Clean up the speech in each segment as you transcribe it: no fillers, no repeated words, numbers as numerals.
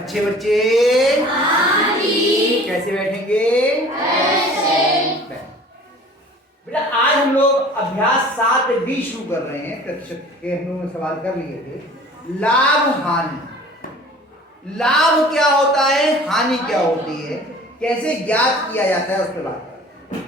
अच्छे बच्चे कैसे बैठेंगे? बेटा आज हम लोग अभ्यास 7B शुरू कर रहे हैं। प्रतिशत के हम लोगों ने सवाल कर लिए थे। लाभ हानि, लाभ क्या होता है, हानि क्या होती है, कैसे ज्ञात किया जाता है, उस पर बात करते हैं।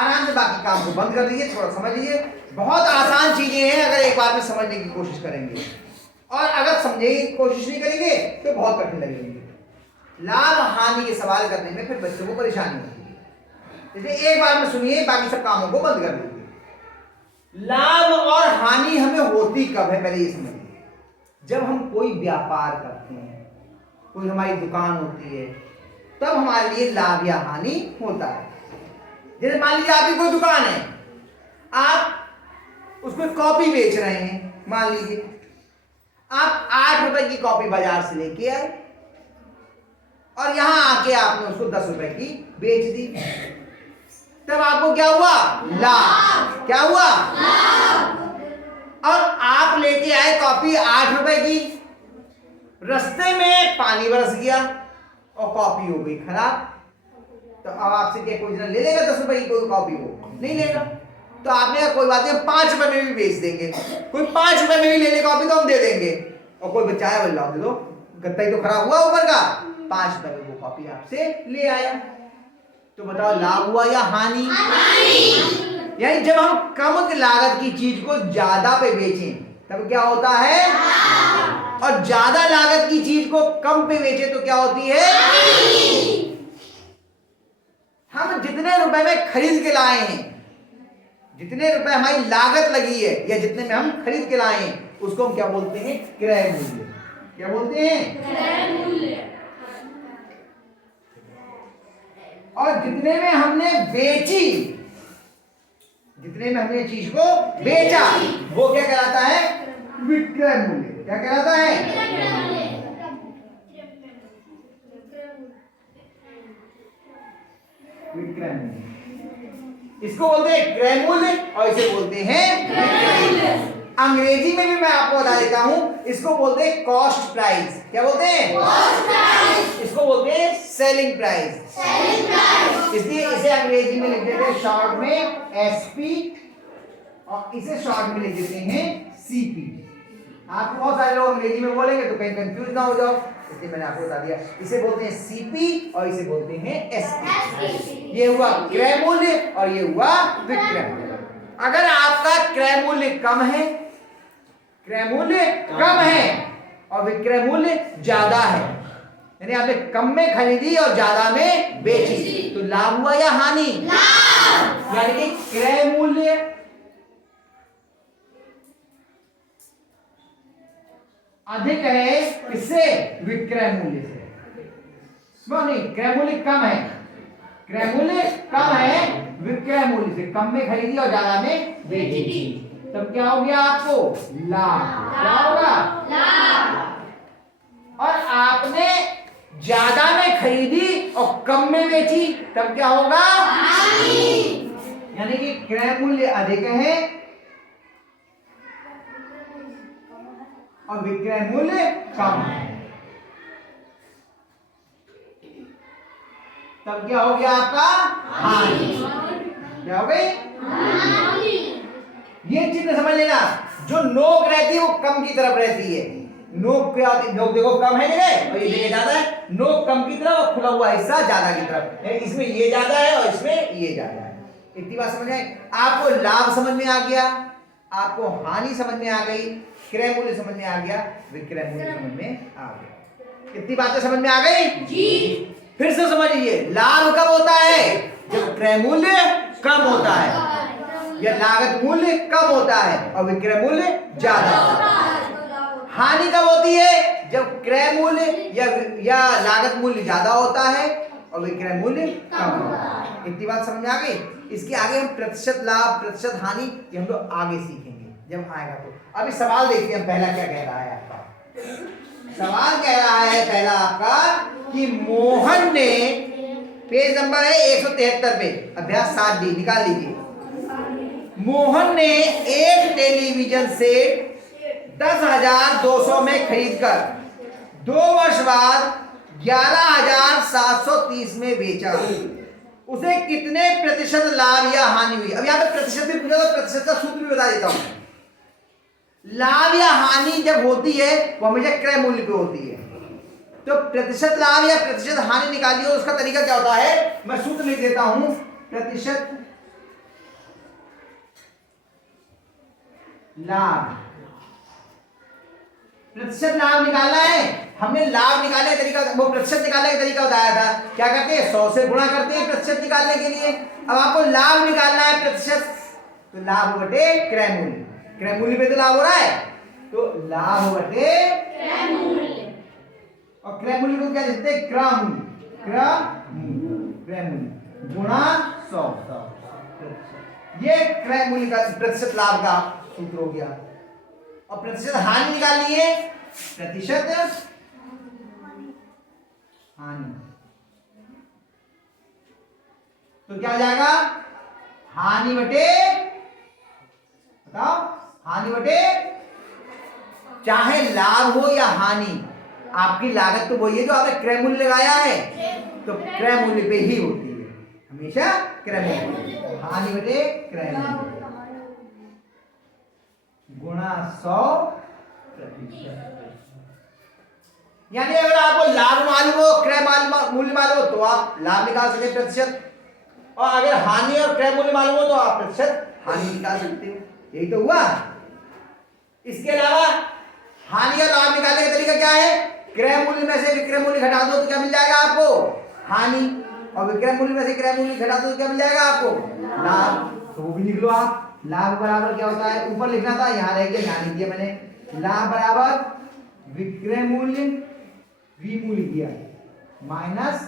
आराम से बाकी काम को बंद कर दीजिए, थोड़ा समझ लीजिए। बहुत आसान चीजें हैं अगर एक बार में समझने की कोशिश करेंगे, और अगर समझने की कोशिश नहीं करेंगे तो बहुत कठिन लगेंगे। लाभ हानि के सवाल करने में फिर बच्चों को परेशानी होती है, इसलिए एक बार में सुनिए, बाकी सब कामों को बंद कर दीजिए। लाभ और हानि हमें होती कब है, पहले ये समझिए। जब हम कोई व्यापार करते हैं, कोई हमारी दुकान होती है, तब हमारे लिए लाभ या हानि होता है। जैसे मान लीजिए आपकी कोई दुकान है, आप उसमें कॉपी बेच रहे हैं। मान लीजिए आप 8 रुपए की कॉपी बाजार से लेके आए और यहां आके आपने उसको 10 रुपए की बेच दी, तब आपको क्या हुआ? लाभ। क्या हुआ? लाभ। और आप लेके आए कॉपी 8 रुपए की, रास्ते में पानी बरस गया और कॉपी हो गई खराब, तो अब आपसे क्या कोई ले लेगा 10 रुपए की कोई कॉपी? को नहीं लेगा। तो आपने कोई बात नहीं, 5 रुपए में भी बेच देंगे। कोई 5 रुपए में भी ले ले कॉपी तो हम दे देंगे। और कोई बच्चा है, बोल दे दो, गत्ता ही तो खराब हुआ ऊपर का, 5 रुपए में वो कॉपी आपसे ले आया। तो बताओ लाभ हुआ या हानि? यानी जब हम कम लागत की चीज को ज्यादा पे बेचें तब क्या होता है? और ज्यादा लागत की चीज को कम पे बेचें तो क्या होती है? हम जितने रुपए में खरीद के लाए हैं, जितने रुपए हमारी लागत लगी है या जितने में हम खरीद के लाए हैं, उसको हम क्या बोलते हैं? क्रय मूल्य। क्या बोलते हैं? क्रय मूल्य। और जितने में हमने बेची, जितने में हमने चीज को बेचा, वो क्या कहलाता है? विक्रय मूल्य। क्या कहलाता है? विक्रय मूल्य। इसको बोलते हैं क्रय मूल्य और इसे बोलते हैं विक्रय मूल्य। अंग्रेजी में भी मैं आपको बता देता हूं, इसको बोलते हैं कॉस्ट प्राइस। क्या बोलते हैं? Cost price. इसको बोलते हैं सेलिंग प्राइस। Selling price. इसलिए इसे अंग्रेजी में लिख देते हैं शॉर्ट में एसपी, और इसे शॉर्ट में लिख देते हैं सीपी। आपको बहुत सारे लोग अंग्रेजी में बोलेंगे तो कहीं कंफ्यूज ना हो जाओ, इसलिए मैंने आपको बता दिया। इसे बोलते हैं सीपी और इसे बोलते हैं एसपी। ये हुआ क्रय मूल्य और ये हुआ विक्रय मूल्य। अगर आपका क्रय मूल्य कम है, क्रय मूल्य कम है और विक्रय मूल्य ज्यादा है, यानी आपने कम में खरीदी और ज्यादा में बेची, तो लाभ हुआ या हानि? लाभ। यानी कि क्रय मूल्य अधिक है इससे? विक्रय मूल्य से। नहीं, क्रय मूल्य कम है, क्रय मूल्य कम है विक्रय मूल्य से। कम में खरीदी और ज्यादा में बेची, तब क्या हो गया आपको? लाभ। क्या होगा? लाभ। और आपने ज्यादा में खरीदी और कम में बेची, तब क्या होगा? हानि। यानी कि क्रय मूल्य अधिक है और विक्रय मूल्य कम है, तब क्या हो गया आपका? हानि। क्या हो गई? हानि। ये चिन्ह समझ लेना, जो नोक रहती है वो कम की तरफ रहती है। नोक क्या होती है? नोक देखो कम है जगह और ये जगह ज्यादा है। नोक कम की तरफ और खुला हुआ हिस्सा ज्यादा की तरफ। इसमें ये ज्यादा है और इसमें ये ज्यादा है। इतनी बात समझ आए? आपको लाभ समझ में आ गया, आपको हानि समझ में आ गई, क्रय मूल्य समझ में आ गया, विक्रय मूल्य समझ में आ गया। इतनी बातें समझ में आ गई जी? फिर से समझिए, लाभ कब होता है? जब क्रय मूल्य कम होता है या लागत मूल्य कम होता है और विक्रय मूल्य ज्यादा होता है। हानि कब होती है? जब क्रय मूल्य या लागत मूल्य ज्यादा होता है और विक्रय मूल्य कम होता है। इतनी बात समझ में आ गई? इसके आगे हम प्रतिशत लाभ, प्रतिशत हानि, ये हम लोग आगे सीखेंगे जब आएगा। तो अभी सवाल देखते हैं, पहला क्या कह रहा है आपका? सवाल कह रहा है पहला आपका कि मोहन ने, पेज नंबर है 173 पे, अभ्यास 7D निकाल लीजिए। मोहन ने एक टेलीविजन सेट 10,200 में खरीदकर 2 वर्ष बाद 11,730 में बेचा, उसे कितने प्रतिशत लाभ या हानि हुई। अब यहाँ पे प्रतिशत भी पूछा तो प्रतिशत का सूत्र भी बता देता हूं। लाभ या हानि जब होती है वो हमेशा क्रय मूल्य पे होती है। तो प्रतिशत लाभ या प्रतिशत हानि निकालिए, उसका तरीका क्या होता है, मैं सूत्र लिख देता हूं। प्रतिशत लाभ, प्रतिशत लाभ निकालना है, हमने लाभ निकालने का तरीका, वो प्रतिशत निकालने का तरीका बताया था। क्या करते हैं, 100 से गुणा करते हैं प्रतिशत निकालने के लिए। अब आपको लाभ निकालना है प्रतिशत, तो लाभ बटे क्रय मूल्य, क्रय मूल्य पे तो लाभ हो रहा है, तो लाभ बटे क्रय मूल्य, और क्रय मूल्य को क्या लिखते हैं, क्रय मूल्य, क्रय मूल्य गुणा 100। ये क्रय मूल्य का प्रतिशत लाभ का सूत्र हो गया। और प्रतिशत हानि निकालनी है, प्रतिशत हानि, तो क्या हो जाएगा, हानि बटे, बताओ, हानि बटे, चाहे लाभ हो या हानि, आपकी लागत तो वही है जो आपने क्रय मूल्य लगाया है, तो क्रय मूल्य पे ही होती है हमेशा, क्रय मूल्य, हानि बटे क्रय मूल्य गुणा 100%। यानी अगर आपको लाभ मालूम हो, क्रय मूल्य मालूम हो, तो आप लाभ निकाल सकते प्रतिशत, और अगर हानि और क्रय मूल्य मालूम हो तो आप प्रतिशत हानि निकाल सकते हो। यही तो हुआ। इसके अलावा हानि और लाभ निकालने का तरीका क्या है, क्रय मूल्य में से विक्रय मूल्य घटा दो तो क्या मिल जाएगा आपको, हानि, और विक्रय मूल्य में से क्रय मूल्य घटा दो तो क्या मिल जाएगा आपको, लाभ। तो वो भी लिख लो आप। लाभ बराबर क्या होता है, ऊपर लिखना था, यहाँ रह गया, यहाँ लिख दिया मैंने। लाभ बराबर विक्रय मूल्य, वी मूल्य दिया, माइनस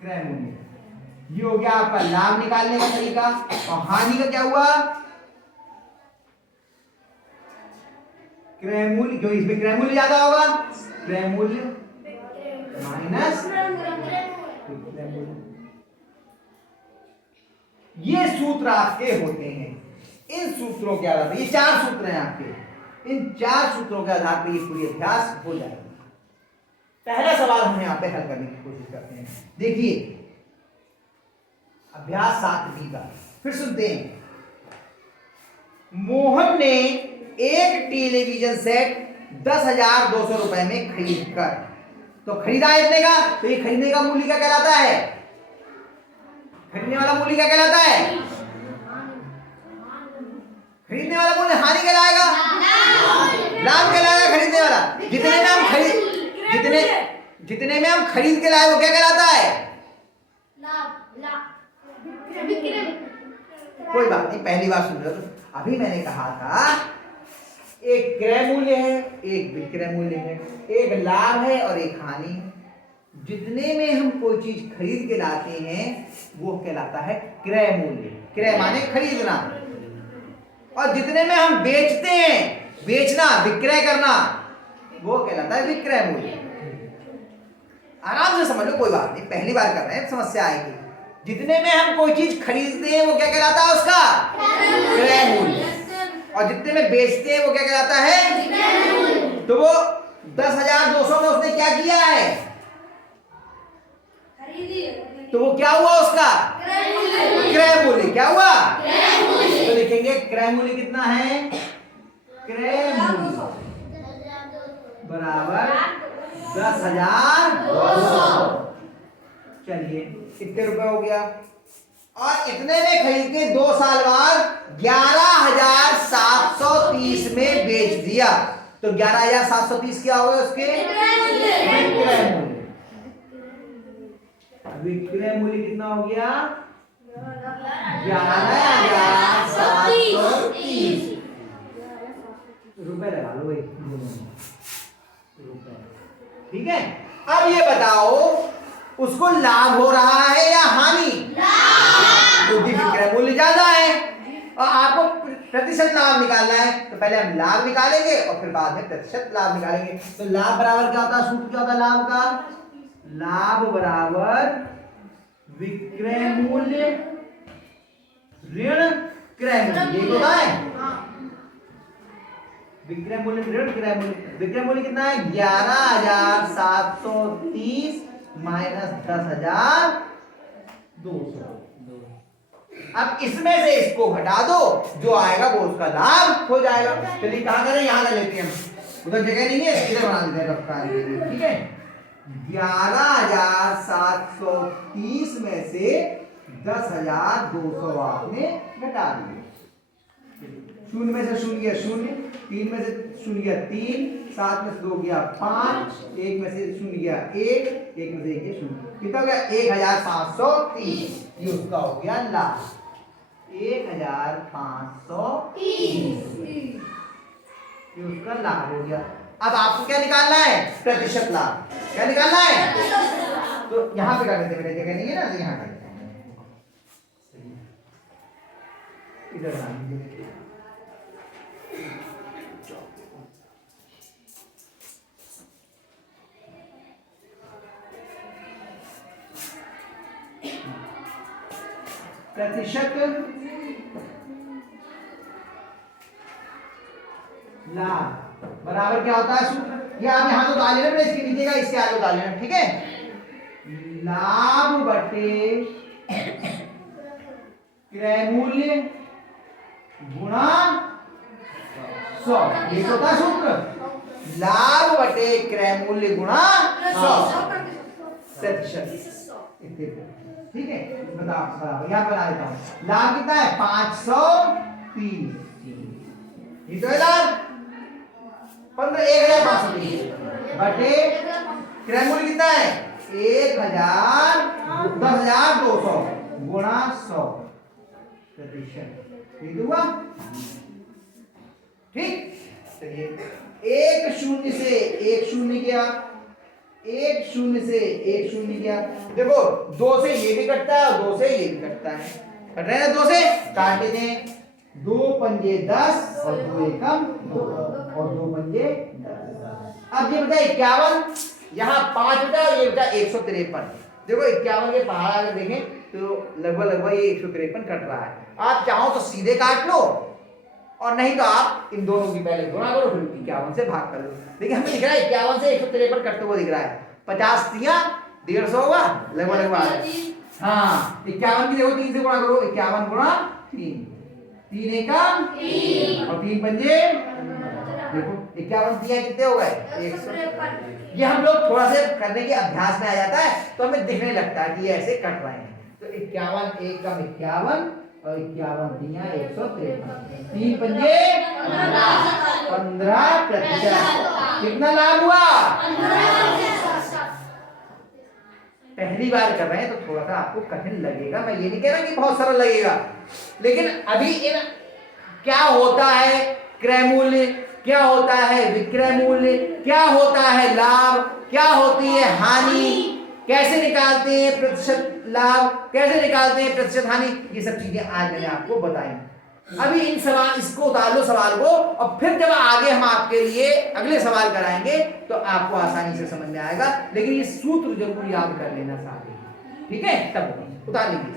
क्रय मूल्य। ये हो गया आपका लाभ निकालने का तरीका। और हानि का क्या हुआ, क्रय मूल्य, जो इसमें क्रय मूल्य ज्यादा होगा, क्रय मूल्य माइनस विक्रय मूल्य। ये सूत्र आपके होते हैं। इन सूत्रों के आधार पर, ये 4 सूत्र हैं आपके, इन 4 सूत्रों के आधार पर ये पूरी अभ्यास हो जाएगा। पहला सवाल हम यहाँ पे हल करने की कोशिश करते हैं। देखिए अभ्यास 7B का, फिर सुनते हैं। मोहन ने एक टेलीविजन सेट 10,200 रुपए में खरीद कर, तो खरीदा इतने का, तो ये खरीदने का मूल्य क्या कहलाता है, खरीदने वाला मूल्य क्या कहलाता है, खरीदने वाला मूल्य हानि कहलाएगा, लाभ कहलाएगा खरीदने वाला। जितने में हम खरीद के लाए वो क्या कहलाता है, कोई बात नहीं, पहली बार सुन रहे हो। अभी मैंने कहा था एक क्रय मूल्य है, एक विक्रय मूल्य है, एक लाभ है और एक हानि। जितने में हम कोई चीज खरीद के लाते हैं वो कहलाता है क्रय मूल्य, क्रय माने खरीदना। और जितने में हम बेचते हैं, बेचना, विक्रय करना, वो कहलाता है विक्रय मूल्य। आराम से समझ लो, कोई बात नहीं, पहली बार कर रहे हैं, समस्या आएगी। जितने में हम कोई चीज खरीदते हैं वो क्या कहलाता है, उसका क्रय मूल्य। और जितने में बेचते हैं वो क्या कहलाता है, तो वो 10,200 में उसने क्या किया है, तो वो क्या हुआ उसका क्रय मूल्य। क्या हुआ, तो लिखेंगे क्रय मूल्य कितना है, क्रय मूल्य बराबर 10,200। चलिए कितने रुपए हो गया, और इतने में खरीद के 2 साल बाद 11,730 में बेच दिया, तो 11,730 क्या हो गया उसके विक्रय मूल्य। विक्रय मूल्य कितना हो गया, 11,730 रुपए लगा लो भाई, रुपए। ठीक है, अब ये बताओ उसको लाभ हो रहा है या हानि, क्योंकि विक्रय मूल्य ज्यादा है और आपको प्रतिशत लाभ निकालना है, तो पहले हम लाभ निकालेंगे और फिर बाद में प्रतिशत लाभ निकालेंगे। तो लाभ बराबर क्या होता है, सूत्र क्या होता है लाभ का, लाभ बराबर विक्रय मूल्य ऋण क्रय मूल्य, ये होता है विक्रय मूल्य ऋण क्रय मूल्य। विक्रय मूल्य कितना है 11,730 माइनस 10,200। अब इसमें से इसको घटा दो, जो आएगा वो उसका लाभ हो जाएगा। चलिए कहां करें, यहां कर लेते हैं हम, उधर जगह नहीं है, इधर बना देते हैं रफ्तार के लिए। ठीक है, 11,730 में से 10,200 आपने घटा दिए। शून्य में से शून्य गया शून्य, 3 में से शून्य गया 3, 7 में से 2 गया 5, 1 में से शून्य गया 1, 1 में से 1 गया शून्य। कितना हो गया 1,530। ये उसका हो गया लाभ 1,530। ये उसका लाभ हो गया। अब आपको क्या निकालना है, प्रतिशत लाभ। क्या निकालना है, तो यहां पे कर देते हैं, मेरे जगह नहीं है ना, तो यहां कर देते हैं, इधर बना दीजिए। प्रतिशत लाभ बराबर क्या होता है सूत्र, ये आप यहां तो डाल लेना, इसके नीचे का इसके आगे डाल लेना। ठीक है, लाभ बटे क्रय मूल्य गुणा 100। ये होता है सूत्र, लाभ बटे क्रय मूल्य गुणा 100 प्रतिशत। ठीक है, बताओ बराबर, यहां बना देता हूं। लाभ कितना है 530, ये तो है लाभ 1,530 बटे क्रय मूल्य कितना है 10,200 गुणा 100 प्रतिशत। ठीक हुआ, ठीक। चलिए, एक शून्य से एक शून्य गया, एक शून्य से एक शून्य गया। देखो 2 से ये भी कटता है और 2 से ये भी कटता है, कट रहे हैं 2 से, काट देते हैं। 2 पंजे 10 और 2 एकम 2 और 2 पंजे 10। अब ये बता 51, यहाँ 5 बचा और ये बचा 153। देखो 51 के पहाड़ अगर देखें तो लगभग ये 153 कट रहा है। आप चाहो तो सीधे काट लो, और नहीं तो आप इन दोनों की पहले गुणा करो, फिर 51 से भाग कर लो। देखिए हमें दिख रहा है 51 से 153 कटते हुए दिख रहा है। 50 दिया 150 होगा लगभग। हाँ 51 की देखो 3 से गुणा करो, 51 गुणा 3, 3 एकम 3 और 3 पंजे। देखो 51 दिया कितने हो गए 153। ये हम लोग थोड़ा से करने के अभ्यास में आ जाता है तो हमें दिखने लगता है कि ये ऐसे कट रहे हैं। तो 51 एकम 51 और 51 दिया 153, 3 पंजे 15%। कितना लाभ हुआ, पहली बार कर रहे हैं तो थोड़ा सा आपको कठिन लगेगा, मैं ये नहीं कह रहा कि बहुत सरल लगेगा, लेकिन अभी इन क्या होता है क्रय मूल्य, क्या होता है विक्रय मूल्य, क्या होता है लाभ, क्या होती है हानि, कैसे निकालते हैं प्रतिशत लाभ, कैसे निकालते हैं प्रतिशत हानि, ये सब चीजें आज मैंने आपको बताई। अभी इन सवाल इसको उतार लो सवाल को, और फिर जब आगे हम आपके लिए अगले सवाल कराएंगे तो आपको आसानी से समझ में आएगा, लेकिन ये सूत्र जरूर याद कर लेना साथ ही। ठीक है, तब उतार लीजिए।